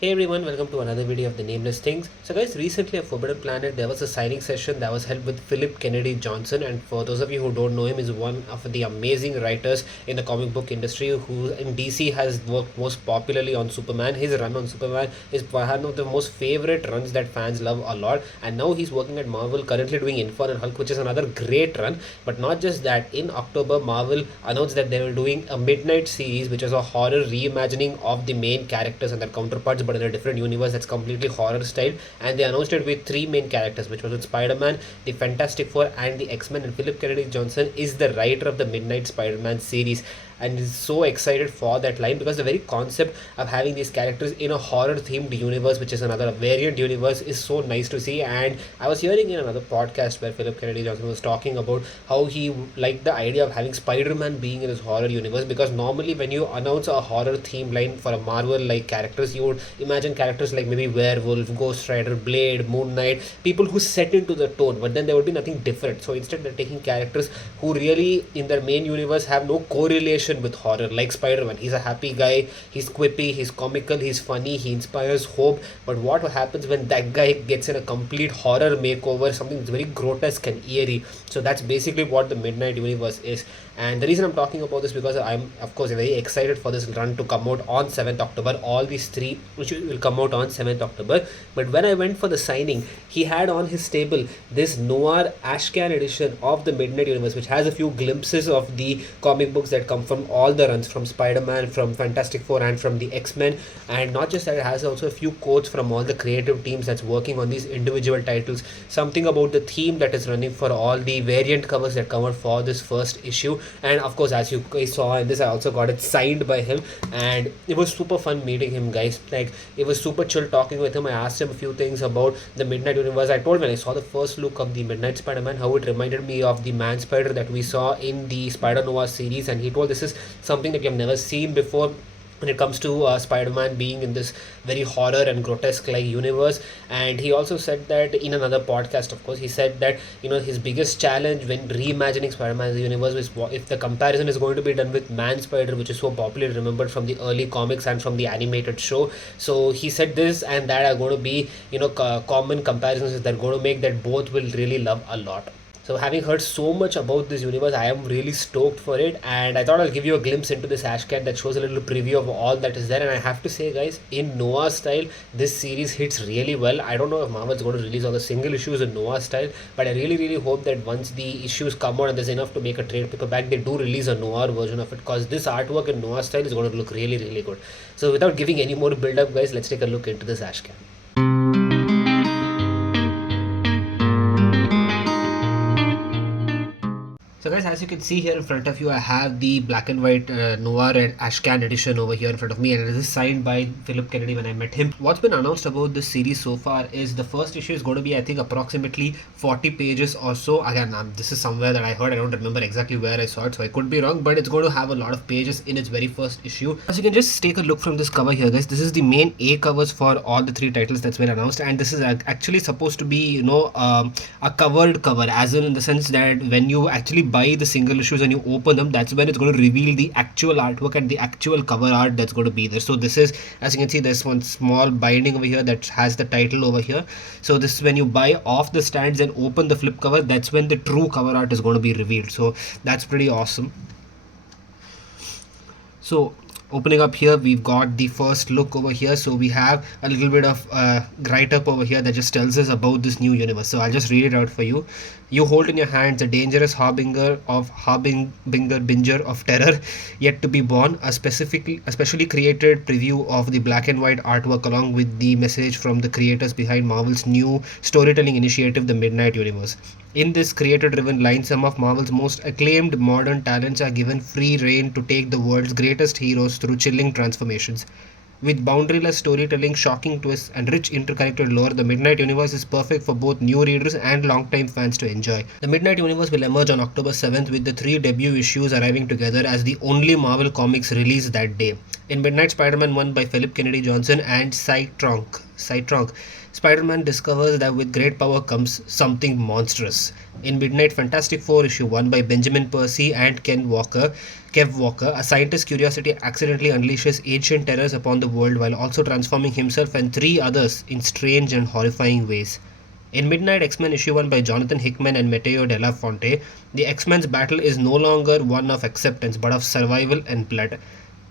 Hey everyone, welcome to another video of the Nameless Things. So guys, recently at Forbidden Planet there was a signing session that was held with Phillip Kennedy Johnson, and for those of you who don't know him, is one of the amazing writers in the comic book industry who in DC has worked most popularly on Superman. His run on Superman is one of the most favorite runs that fans love a lot, and now he's working at Marvel, currently doing Inferno Hulk, which is another great run. But not just that, in October Marvel announced that they were doing a Midnight series, which is a horror reimagining of the main characters and their counterparts, but in a different universe that's completely horror style. And they announced it with three main characters, which was with Spider-Man, the Fantastic Four, and the X-Men. And Phillip Kennedy Johnson is the writer of the Midnight Spider-Man series, and is so excited for that line because the very concept of having these characters in a horror themed universe, which is another variant universe, is so nice to see. And I was hearing in another podcast where Phillip Kennedy Johnson was talking about how he liked the idea of having Spider-Man being in his horror universe, because normally when you announce a horror theme line for a Marvel like characters, you would imagine characters like maybe Werewolf, Ghost Rider, Blade, Moon Knight, people who set into the tone, but then there would be nothing different. So instead they're taking characters who really in their main universe have no correlation with horror, like Spider-Man. He's a happy guy, he's quippy, he's comical, he's funny, he inspires hope. But what happens when that guy gets in a complete horror makeover, something that's very grotesque and eerie? So that's basically what the Midnight Universe is. And the reason I'm talking about this because I'm of course very excited for this run to come out on 7th October. All these three which will come out on 7th October. But when I went for the signing, he had on his table this Noir Ashcan edition of the Midnight Universe, which has a few glimpses of the comic books that come from all the runs, from Spider-Man, from Fantastic Four, and from the X-Men. And not just that, it has also a few quotes from all the creative teams that's working on these individual titles, something about the theme that is running for all the variant covers that come out for this first issue. And of course, as you guys saw in this, I also got it signed by him, and it was super fun meeting him, guys. Like, it was super chill talking with him. I asked him a few things about the Midnight Universe. I told when I saw the first look of the Midnight Spider-Man how it reminded me of the Man Spider that we saw in the Spider-Nova series, and he told this is something that you have never seen before when it comes to Spider-Man being in this very horror and grotesque like universe. And he also said that in another podcast, of course, he said that his biggest challenge when reimagining Spider-Man's universe is if the comparison is going to be done with Man Spider, which is so popularly remembered from the early comics and from the animated show. So he said this and that are going to be common comparisons that are going to make that both will really love a lot. So having heard so much about this universe, I am really stoked for it, and I thought I'll give you a glimpse into this Ashcan that shows a little preview of all that is there. And I have to say, guys, in Noah style, this series hits really well. I don't know if Marvel's going to release all the single issues in Noah style, but I really hope that once the issues come out and there's enough to make a trade paperback, they do release a Noah version of it, because this artwork in Noah style is going to look really good. So without giving any more build up, guys, let's take a look into this Ashcan. So guys, as you can see here in front of you, I have the black and white Noir and Ashcan edition over here in front of me, and it is signed by Phillip Kennedy when I met him. What's been announced about this series so far is the first issue is going to be, I think, approximately 40 pages or so. Again, this is somewhere that I heard. I don't remember exactly where I saw it, so I could be wrong, but it's going to have a lot of pages in its very first issue. As you can just take a look from this cover here, guys, this is the main A covers for all the three titles that's been announced, and this is actually supposed to be, a covered cover, as in the sense that when you actually buy the single issues and you open them, that's when it's going to reveal the actual artwork and the actual cover art that's going to be there. So this is, as you can see, there's one small binding over here that has the title over here. So this is when you buy off the stands and open the flip cover, that's when the true cover art is going to be revealed. So that's pretty awesome. So opening up here, we've got the first look over here. So we have a little bit of write-up over here that just tells us about this new universe. So I'll just read it out for you. You hold in your hands a dangerous harbinger of terror yet to be born, a specially created preview of the black and white artwork along with the message from the creators behind Marvel's new storytelling initiative, the Midnight Universe. In this creator-driven line, some of Marvel's most acclaimed modern talents are given free rein to take the world's greatest heroes through chilling transformations. With boundaryless storytelling, shocking twists, and rich interconnected lore, the Midnight Universe is perfect for both new readers and long-time fans to enjoy. The Midnight Universe will emerge on October 7th with the three debut issues arriving together as the only Marvel Comics release that day. In Midnight Spider-Man 1 by Phillip Kennedy Johnson and Cy Tronk, Cytronk, Spider-Man discovers that with great power comes something monstrous. In Midnight Fantastic Four issue 1 by Benjamin Percy and Kev Walker, a scientist's curiosity accidentally unleashes ancient terrors upon the world while also transforming himself and three others in strange and horrifying ways. In Midnight X-Men issue 1 by Jonathan Hickman and Matteo Della Fonte, the X-Men's battle is no longer one of acceptance but of survival and blood.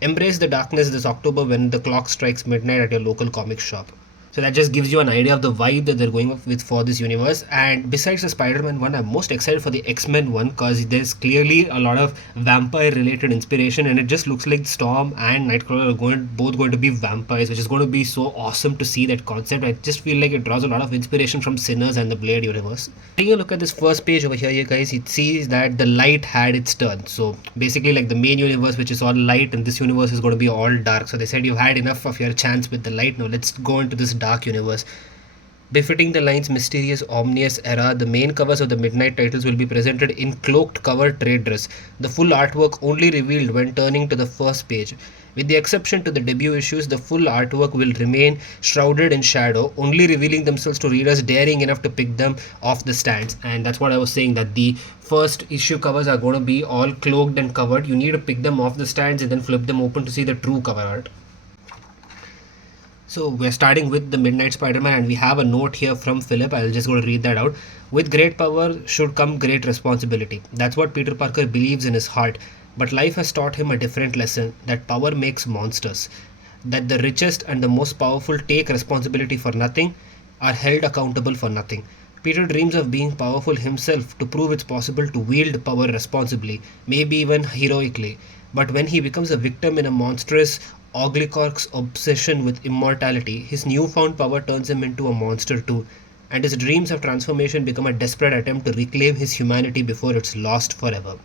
Embrace the darkness this October when the clock strikes midnight at your local comic shop. So that just gives you an idea of the vibe that they're going with for this universe. And besides the Spider-Man one, I'm most excited for the X-Men one because there's clearly a lot of vampire-related inspiration, and it just looks like Storm and Nightcrawler are both going to be vampires, which is going to be so awesome to see that concept. I just feel like it draws a lot of inspiration from Sinners and the Blade universe. Taking a look at this first page over here, you guys, it sees that the light had its turn. So basically, like the main universe, which is all light, and this universe is going to be all dark. So they said you've had enough of your chance with the light. Now let's go into this dark universe. Befitting the line's mysterious, ominous era, the main covers of the Midnight titles will be presented in cloaked cover trade dress, the full artwork only revealed when turning to the first page. With the exception to the debut issues, the full artwork will remain shrouded in shadow, only revealing themselves to readers daring enough to pick them off the stands. And that's what I was saying, that the first issue covers are going to be all cloaked and covered. You need to pick them off the stands and then flip them open to see the true cover art. So we're starting with the Midnight Spider-Man, and we have a note here from Phillip. I'll just go to read that out. With great power should come great responsibility. That's what Peter Parker believes in his heart. But life has taught him a different lesson, that power makes monsters. That the richest and the most powerful take responsibility for nothing, are held accountable for nothing. Peter dreams of being powerful himself to prove it's possible to wield power responsibly, maybe even heroically. But when he becomes a victim in a monstrous Oglycork's obsession with immortality, his newfound power turns him into a monster too, and his dreams of transformation become a desperate attempt to reclaim his humanity before it's lost forever.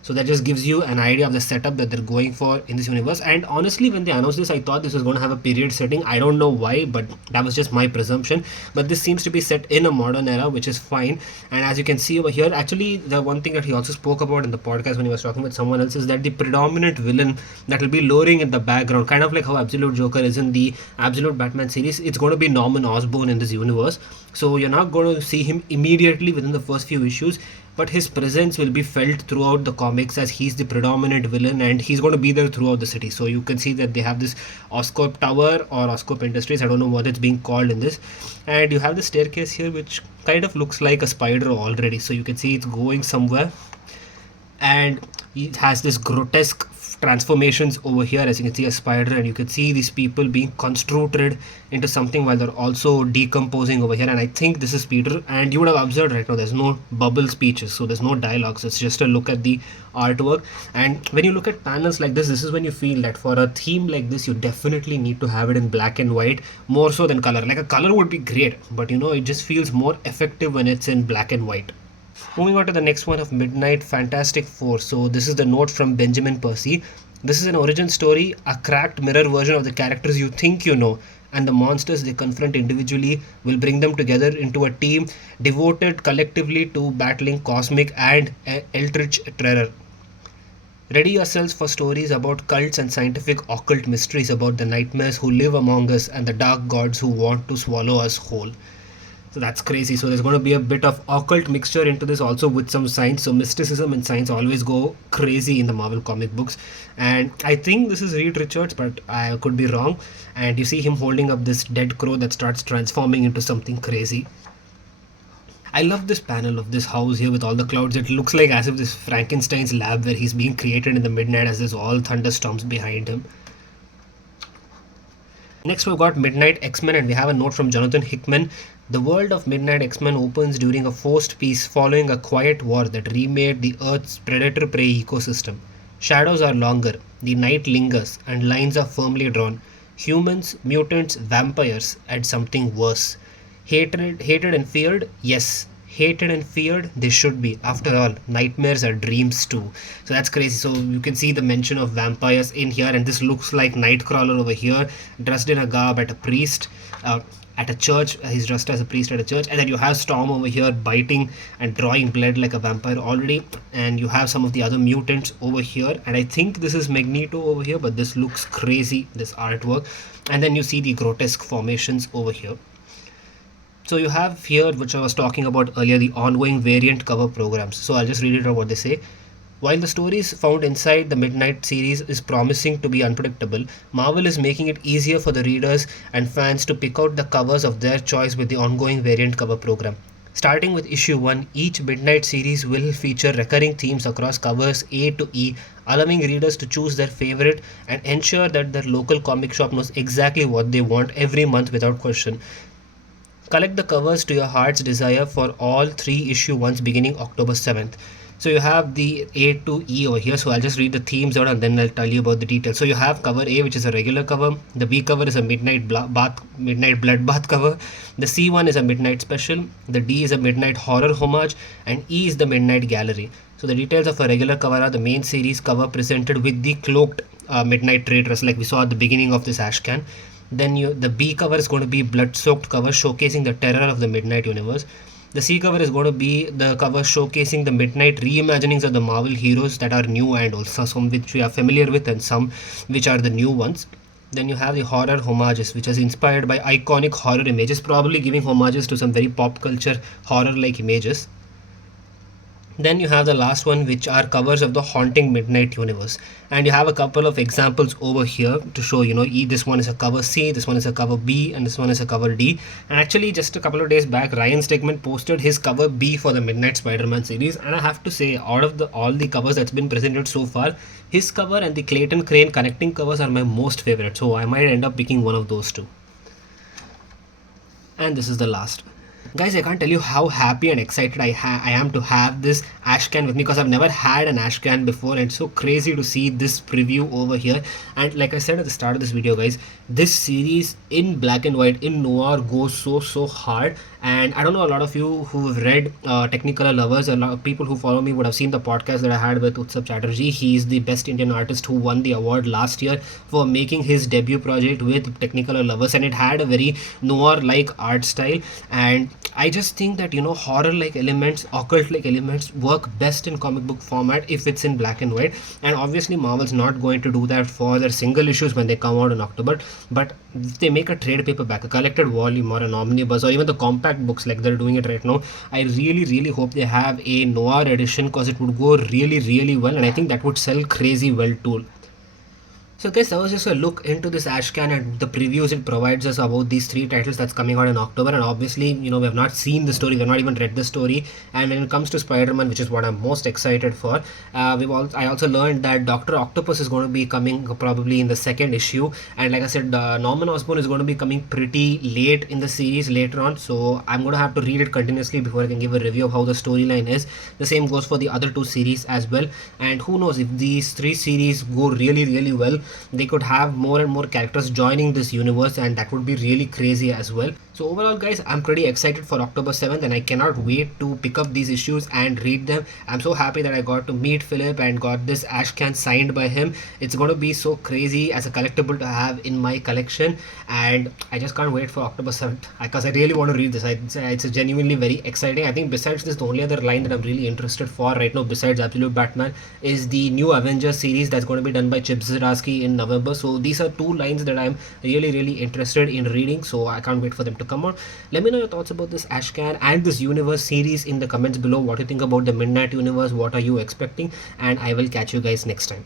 So that just gives you an idea of the setup that they're going for in this universe. And honestly, when they announced this, I thought this was going to have a period setting. I don't know why, but that was just my presumption. But this seems to be set in a modern era, which is fine. And as you can see over here, actually, the one thing that he also spoke about in the podcast when he was talking with someone else is that the predominant villain that will be lowering in the background, kind of like how Absolute Joker is in the Absolute Batman series, it's going to be Norman Osborn in this universe. So you're not going to see him immediately within the first few issues, but his presence will be felt throughout the comics as he's the predominant villain, and he's going to be there throughout the city. So you can see that they have this Oscorp Tower or Oscorp Industries, I don't know what it's being called in this, and you have the staircase here which kind of looks like a spider already. So you can see it's going somewhere, and it has this grotesque transformations over here. As you can see, a spider, and you can see these people being constructed into something while they're also decomposing over here. And I think this is Peter, and you would have observed right now there's no bubble speeches, so there's no dialogues. It's just a look at the artwork. And when you look at panels like this is when you feel that for a theme like this, you definitely need to have it in black and white more so than color. Like a color would be great, but it just feels more effective when it's in black and white. Moving on to the next one of Midnight Fantastic Four. So this is the note from Benjamin Percy. This is an origin story, a cracked mirror version of the characters you think you know, and the monsters they confront individually will bring them together into a team devoted collectively to battling cosmic and eldritch terror. Ready yourselves for stories about cults and scientific occult mysteries about the nightmares who live among us and the dark gods who want to swallow us whole. So that's crazy. So there's going to be a bit of occult mixture into this also with some science. So mysticism and science always go crazy in the Marvel comic books. And I think this is Reed Richards, but I could be wrong. And you see him holding up this dead crow that starts transforming into something crazy. I love this panel of this house here with all the clouds. It looks like as if this Frankenstein's lab where he's being created in the midnight as there's all thunderstorms behind him. Next we've got Midnight X-Men, and we have a note from Jonathan Hickman. The world of Midnight X-Men opens during a forced peace following a quiet war that remade the Earth's predator-prey ecosystem. Shadows are longer, the night lingers, and lines are firmly drawn. Humans, mutants, vampires, and something worse. Hated and feared? Yes. hated and feared, they should be. After all, nightmares are dreams too. So that's crazy. So you can see the mention of vampires in here, and this looks like Nightcrawler over here, dressed in a garb at a priest. At a church, he's dressed as a priest at a church, and then you have Storm over here biting and drawing blood like a vampire already, and you have some of the other mutants over here, and I think this is Magneto over here, but this looks crazy, this artwork. And then you see the grotesque formations over here. So you have here, which I was talking about earlier, the ongoing variant cover programs. So I'll just read it out what they say. While the stories found inside the Midnight series is promising to be unpredictable, Marvel is making it easier for the readers and fans to pick out the covers of their choice with the ongoing variant cover program. Starting with issue 1, each Midnight series will feature recurring themes across covers A to E, allowing readers to choose their favorite and ensure that their local comic shop knows exactly what they want every month without question. Collect the covers to your heart's desire for all 3 issue 1s beginning October 7th. So you have the A to E over here. So I'll just read the themes out and then I'll tell you about the details. So you have cover A, which is a regular cover. The B cover is a midnight bloodbath cover. The C one is a midnight special. The D is a midnight horror homage, and E is the midnight gallery. So the details of a regular cover are the main series cover presented with the cloaked midnight traders like we saw at the beginning of this Ashcan. Then the B cover is going to be blood-soaked cover showcasing the terror of the Midnight Universe. The C cover is going to be the cover showcasing the midnight reimaginings of the Marvel heroes that are new and also some which we are familiar with and some which are the new ones. Then you have the horror homages, which is inspired by iconic horror images, probably giving homages to some very pop culture horror-like images. Then you have the last one, which are covers of the haunting Midnight Universe, and you have a couple of examples over here to show, this one is a cover C, this one is a cover B, and this one is a cover D. And actually just a couple of days back, Ryan Stegman posted his cover B for the Midnight Spider-Man series, and I have to say, out of all the covers that's been presented so far, his cover and the Clayton Crane connecting covers are my most favorite, so I might end up picking one of those two. And this is the last. Guys, I can't tell you how happy and excited I am to have this Ashcan with me, because I've never had an Ashcan before, and it's so crazy to see this preview over here. And like I said at the start of this video, guys, this series in black and white in noir goes so hard. And I don't know, a lot of you who have read Technicolor Lovers, a lot of people who follow me would have seen the podcast that I had with Utsav Chatterjee. He is the best Indian artist who won the award last year for making his debut project with Technicolor Lovers, and it had a very noir-like art style. And I just think that horror-like elements, occult-like elements work best in comic book format if it's in black and white. And obviously Marvel's not going to do that for their single issues when they come out in October, but if they make a trade paperback, a collected volume or an omnibus or even the compact books like they're doing it right now, I really hope they have a noir edition, because it would go really well, and I think that would sell crazy well too. So guys, that was just a look into this Ashcan and the previews it provides us about these 3 titles that's coming out in October. And obviously, we have not seen the story, we've not even read the story. And when it comes to Spider-Man, which is what I'm most excited for, I also learned that Dr. Octopus is going to be coming probably in the 2nd issue. And like I said, Norman Osborn is going to be coming pretty late in the series later on. So I'm going to have to read it continuously before I can give a review of how the storyline is. The same goes for the other 2 series as well. And who knows, if these 3 series go really well, they could have more and more characters joining this universe, and that would be really crazy as well. So overall, guys, I'm pretty excited for October 7th, and I cannot wait to pick up these issues and read them. I'm so happy that I got to meet Phillip and got this Ashcan signed by him. It's going to be so crazy as a collectible to have in my collection, and I just can't wait for October 7th because I really want to read this. It's genuinely very exciting. I think besides this, the only other line that I'm really interested for right now besides Absolute Batman is the new Avengers series that's going to be done by Chip Zdarsky in November. So these are 2 lines that I'm really interested in reading, so I can't wait for them to come out. Let me know your thoughts about this Ashcan and this universe series in the comments below. What do you think about the Midnight Universe? What are you expecting? And I will catch you guys next time.